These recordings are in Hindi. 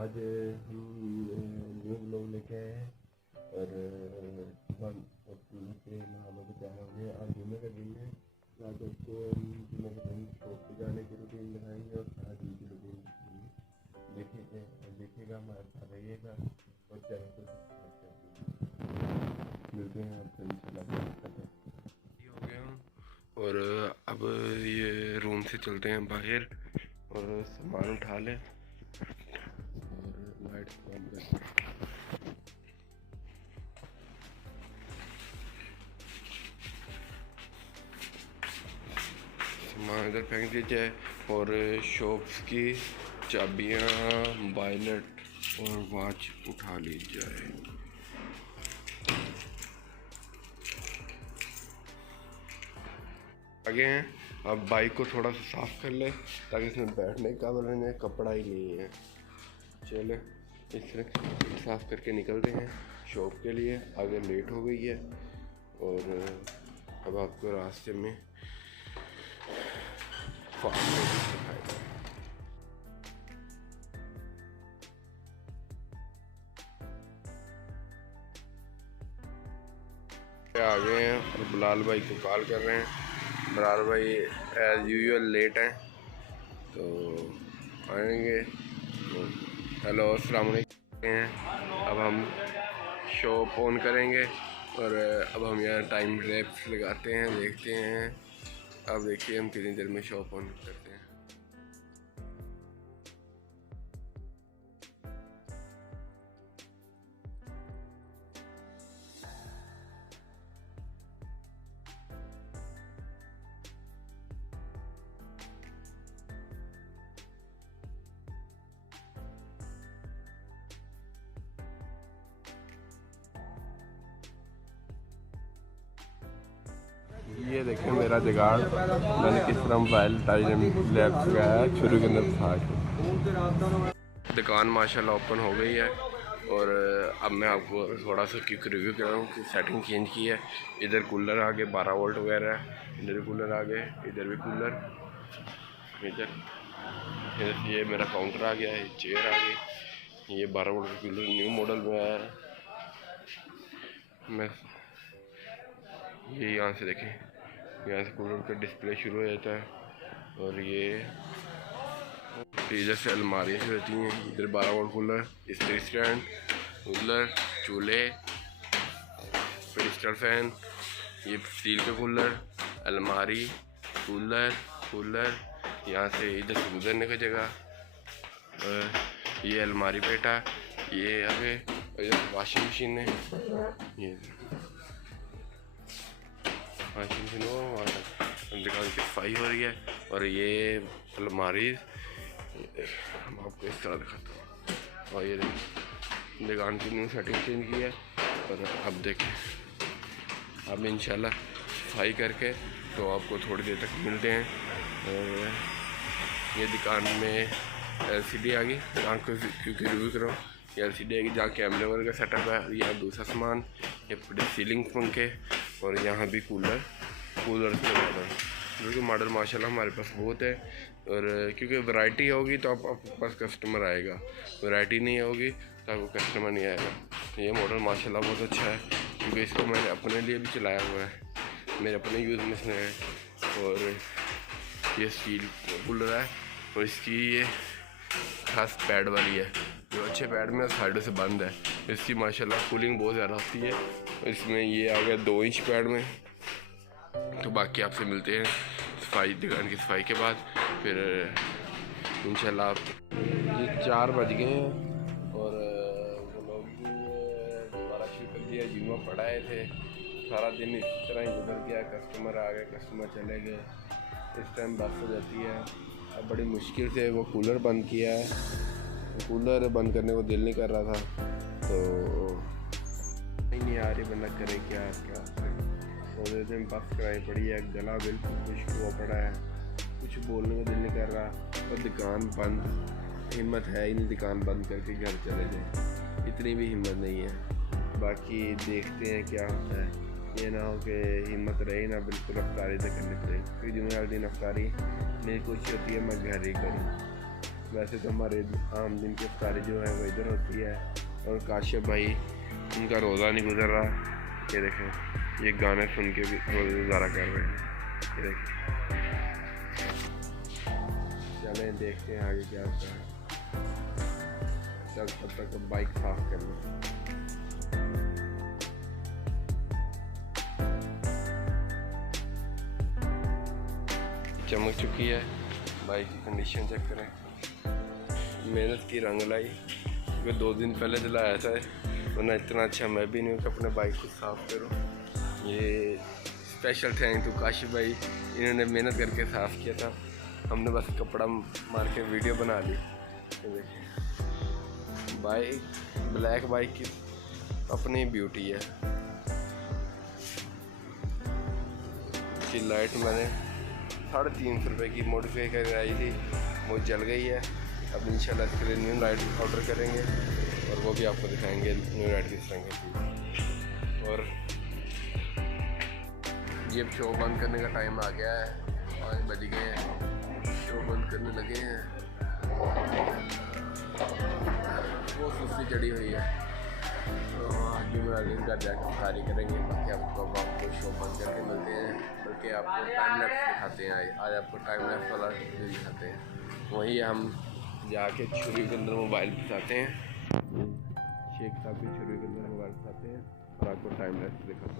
आज हम न्यू ब्लॉग लेके आए हैं और हम नीचे नहाने को तैयार हो गए। आज जुम्मे का दिन है, आज आपको जुम्मे के दिन शॉप पे जाने की रूटीन दिखाएंगे और आज की रूटीन देखिएगा, हमारे साथ रहिएगा और चैनल को सब्सक्राइब कर दीजिए। मिलते हैं आपसे इंशाल्लाह। हो गया हूँ और अब ये रूम से चलते हैं बाहर और सामान उठा लें और लाइट बंद कर। सामान इधर फेंक दीजिए और शॉप्स की चाबियाँ, वायलेट और वॉच उठा ली जाए। आगे हैं, अब बाइक को थोड़ा सा साफ़ कर ले ताकि इसमें बैठने का बने, कपड़ा ही नहीं है। चले इस तरह साफ़ करके निकलते हैं शॉप के लिए, आगे लेट हो गई है और अब आपको रास्ते में आ गए हैं और बिलाल भाई को कॉल कर रहे हैं। बिलाल भाई एज़ यूजुअल लेट हैं तो आएंगे। हेलो अस्सलाम वालेकुम। अब हम शॉप ऑन करेंगे और अब हम यहाँ टाइम लैप्स लगाते हैं, देखते हैं। अब देखिए हम कितनी देर में शॉप ऑन करते हैं। ये देखें मेरा जुगाड़, मैंने किस तरह मोबाइल टाइम लैप्स लगाया शुरू के अंदर था। दुकान माशाल्लाह ओपन हो गई है और अब मैं आपको थोड़ा सा क्विक रिव्यू कर रहा हूँ कि सेटिंग चेंज की है। इधर कूलर आ गए 12 वोल्ट वगैरह है, इधर भी कूलर आ गए, इधर भी कूलर, इधर ये मेरा काउंटर आ गया है, चेयर आ गई, ये 12 वोल्ट का कूलर न्यू मॉडल में आया है। मैं ये यहाँ से देखें, यहाँ से कूलर का डिस्प्ले शुरू हो जाता है और ये इधर से अलमारियाँ शुरू होती हैं। इधर 12 वोल्ट कूलर, स्त्री स्टैंड, कूलर, चूल्हे, क्रिस्टल फैन, ये स्टील का कूलर, अलमारी, कूलर यहाँ से इधर से गुजरने की जगह, ये अलमारी पेटा, ये आगे इधर वॉशिंग मशीन है, ये वॉशिंग मशीन हो, दुकान की सफाई हो रही है और ये अलमारी हम आपको इस तरह दिखाता हूँ। और ये दुकान की न्यू सेटिंग चेंज की है और अब देखें, अब इंशाल्लाह सफाई करके तो आपको थोड़ी देर तक मिलते हैं। और ये दुकान में LCD आ गई, दुकान को क्योंकि रिव्यू करो, ये LCD आएगी जहाँ कैमरे वगैरह का सेटअप है। यहाँ दूसरा सामान, ये सीलिंग पंखे और यहाँ भी कूलर के मॉडल माशाल्लाह हमारे पास बहुत है। और क्योंकि वैरायटी होगी तो आपके पास कस्टमर आएगा, वैरायटी नहीं होगी तो आपको कस्टमर नहीं आएगा। ये मॉडल माशाल्लाह बहुत अच्छा है क्योंकि इसको मैंने अपने लिए भी चलाया हुआ है, मेरे अपने यूज़ में इसमें है। और ये स्टील कूलर है और इसकी ये खास पैड वाली है, जो अच्छे पैड में साइडों से बंद है। इसकी माशाल्लाह कूलिंग बहुत ज़्यादा होती है। इसमें ये आ गया 2 इंच पैड में। तो बाकी आपसे मिलते हैं सफाई, दुकान की सफाई के बाद फिर इंशाल्लाह। ये 4 बज गए हैं और वो लोग भी दोबारा शुरू कर दिया। जुम्मा पढ़ाए थे, सारा दिन इस तरह ही गुजर गया, कस्टमर आ गए, कस्टमर चले गए, इस टाइम बस हो जाती है। अब बड़ी मुश्किल से वो कूलर बंद किया है, कूलर बंद करने को दिल नहीं कर रहा था तो नहीं आ रही, बंदा करे क्या तो दिन बस कराई पड़ी है। गला बिल्कुल खुश्क हुआ पड़ा है, कुछ बोलने को दिल नहीं कर रहा और दुकान बंद, हिम्मत है ही नहीं दुकान बंद करके घर चले जाए, इतनी भी हिम्मत नहीं है। बाकी देखते हैं क्या होता है, ये ना हो कि हिम्मत रहे ना बिल्कुल अफ्तारी तक करनी पड़े, क्योंकि जुम्मे वाले दिन अफ्तारी मेरी कोशिश होती है मैं घर ही करूँ। वैसे तो हमारे आम दिन की इफ्तारी जो है वो इधर होती है। और काशिफ भाई उनका रोज़ा नहीं गुजर रहा, ये देखें, ये गाने सुन के भी रोज़ा गुजारा कर रहे हैं। ये देखें, चलें देखते हैं आगे क्या होता है। चल तब तक बाइक साफ कर लो। चमक चुकी है, बाइक की कंडीशन चेक करें। मेहनत की रंग लाई, क्योंकि 2 दिन पहले दिलाया था, वरना इतना अच्छा मैं भी नहीं हूँ कि अपने बाइक को साफ़ करूँ। ये स्पेशल थैंक टू काशिफ भाई, इन्होंने मेहनत करके साफ़ किया था, हमने बस कपड़ा मार के वीडियो बना ली। देखिए बाइक, ब्लैक बाइक की अपनी ब्यूटी है। इसकी लाइट मैंने 350 रुपये की मॉडिफाई कर आई थी, वो जल गई है। अब इंशाल्लाह इसके लिए न्यू लाइट ऑर्डर करेंगे और वो भी आपको दिखाएंगे न्यू लाइट किस तरह की थी। और ये शो बंद करने का टाइम आ गया है, 5 बज गए हैं, शो बंद करने लगे हैं। वो सुस्ती चढ़ी हुई है, तो आज भी मेरा दिन घर जाकर खाली करेंगे। बाकी आपको शो बंद करके मिलते हैं, बल्कि आपको टाइम लैप्स दिखाते हैं। आज आपको टाइम लैप्स वाला दिखाते हैं। वहीं हम जाके छुरी के अंदर मोबाइल फंसाते हैं, शेख साहब भी छुरी के अंदर मोबाइल फंसाते हैं और आपको टाइम लैप्स दिखाते हैं।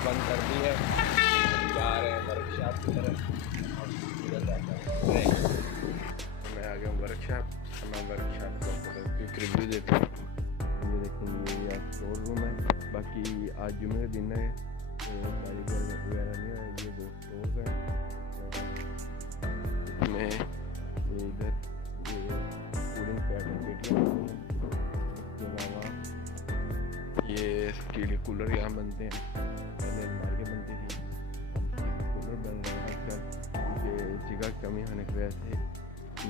बंद कर दी है, जा रहे हैं वर्कशॉप की तरफ। मैं आ गया वर्कशॉप, मैं वर्कशॉप को क्विक रिव्यू देता हूँ। ये देखेंगे, ये स्टोर रूम है। बाकी आज जुमे का दिन है, कारीगर वगैरह नहीं है। ये 2 स्टोर हैं, इसमें ये इधर ये कूलिंग पैटर्न पेटियाँ हैं। इसके अलावा ये स्टील के कूलर यहाँ बनते हैं, अलमारी के बनती थी, कूलर बन रहे हैं आजकल। ये जगह कमी होने की वजह से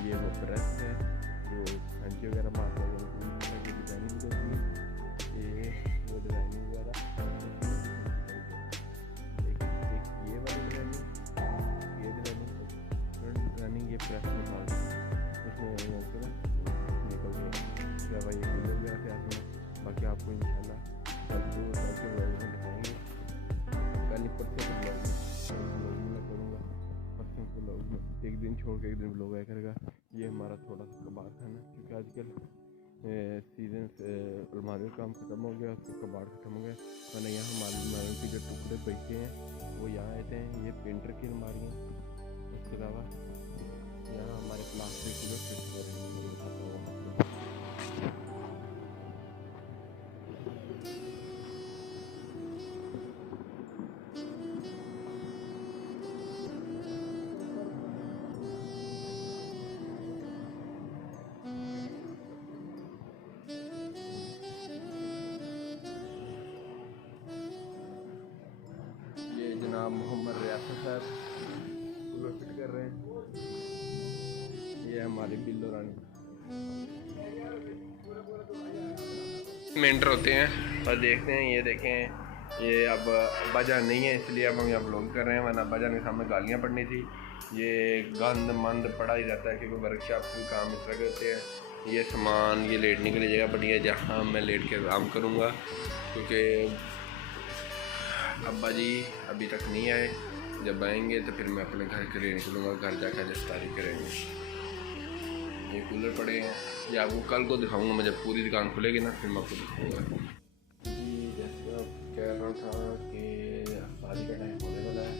ये वो प्रेस है जो घंटी वगैरह मारते हैं, की डिज़ाइनिंग होती है। ये वो डिज़ाइनिंग वगैरह एक ये वाली डिज़ाइनिंग, ये डिज़ाइनिंग ये प्रेस में मार इसमें निकल गए। इसके अलावा ये कूलर वगैरह के आते हैं। बाकी आपको इंशाल्लाह दिखाएंगे। कल परसों को ब्लॉग में करूँगा, परसों को ब्लॉग में एक दिन छोड़ के एक दिन ब्लॉग आया करेगा। ये हमारा थोड़ा सा कबाड़ खाना, क्योंकि आजकल सीजन अलमारी का काम ख़त्म हो गया, उसका कबाड़ ख़त्म हो गया। वरना यहाँ अलमारियों के जो टुकड़े बचते हैं वो यहाँ आते हैं। ये पेंटर की अलमारियाँ, उसके अलावा यहाँ हमारे प्लास्टिक के जो फिट हो रहे हैं। जनाब मोहम्मद रियासत साहब कूलर फिट कर रहे हैं। ये हमारी बिल्लो रानी मेंटर होते हैं और देखते हैं। ये देखें, ये अब अब्बाजान नहीं है, इसलिए अब हम यहाँ ब्लॉग कर रहे हैं, वरना अब्बाजान के सामने गालियाँ पड़नी थी। ये गंद मंद पड़ा ही रहता है, क्योंकि वर्कशॉप के काम इस तरह करते हैं। ये सामान, ये लेटने के लिए जगह बढ़िया है जहाँ मैं लेट के आराम करूँगा, क्योंकि अब्बा जी अभी तक नहीं आए। जब आएंगे तो फिर मैं अपने घर के लिए निकलूँगा, घर जाकर दस्तारी करेंगे। ये कूलर पड़े हैं, ये आपको कल को दिखाऊंगा। मैं जब पूरी दुकान खुलेगी ना, फिर मैं आपको दिखाऊंगा। जैसे आप कह रहा था कि शादी का टाइम होने वाला है,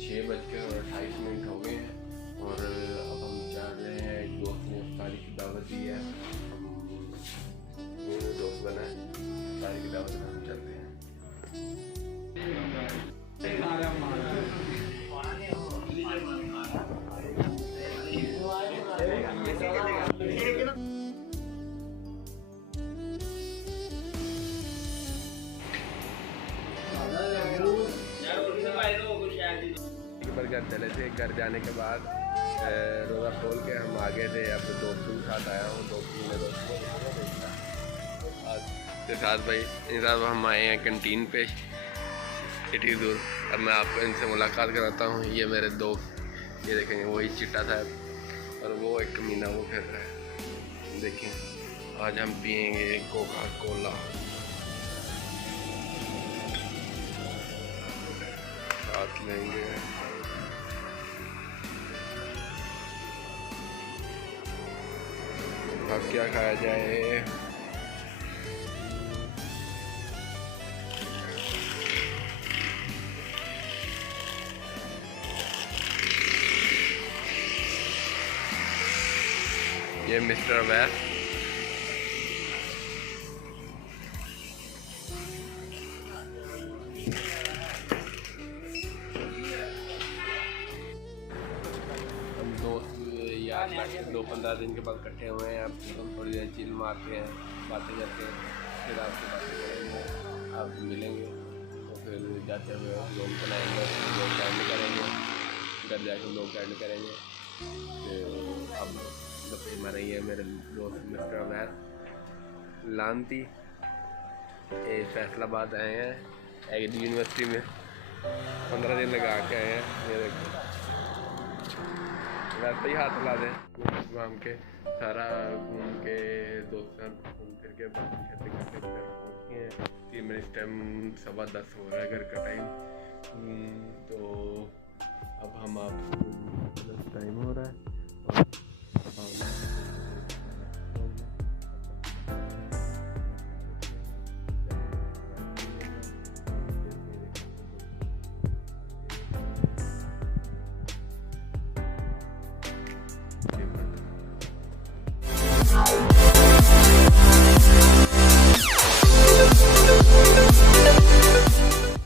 6:28 हो गए हैं और अब हम जा रहे हैं। एक दोस्त ने इफ्तारी की दावत दी है, दोस्त बना है, इफ्तारी की दावत में हम चलते हैं। घर चले थे। घर जाने के बाद रोज़ा खोल के हम आगे थे। अब दोस्तों के साथ आया हूँ, दोस्तों के साथ भाई साहब हम आए हैं कैंटीन पे इतनी दूर। अब मैं आपको इनसे मुलाकात कराता हूँ। ये मेरे दोस्त, ये देखेंगे वही चिट्टा साहब और वो एक कमीना वो फिर रहा है। देखें आज हम पियेंगे कोका कोला। साथ लेंगे अब क्या खाया जाए। ये मिस्टर अवैर हम दोस्त यार 2-15 दिन के बाद इकट्ठे हुए हैं। अब हम थोड़ी देर चिल मारते हैं, बातें करते हैं, फिर आपसे बातें करेंगे, आप मिलेंगे तो फिर जाते हुए लोग बनाएंगे, लोग कैंड करेंगे, घर जाके लोग कैंड करेंगे। फिर अब गप्पे मारेंगे। ये मेरे दोस्त मिस्टर अवैर लानती फैसलाबाद आए हैं एग्री यूनिवर्सिटी में, 15 दिन लगा के आए हैं। ये देखो वैसे ही हाथ ला दें घूम के सारा घूम के दोस्तों घूम फिर के घर पहुँचे हैं। 3 मिनट टाइम 10:15 हो रहा है घर का टाइम। तो अब हम आपको टाइम हो रहा है।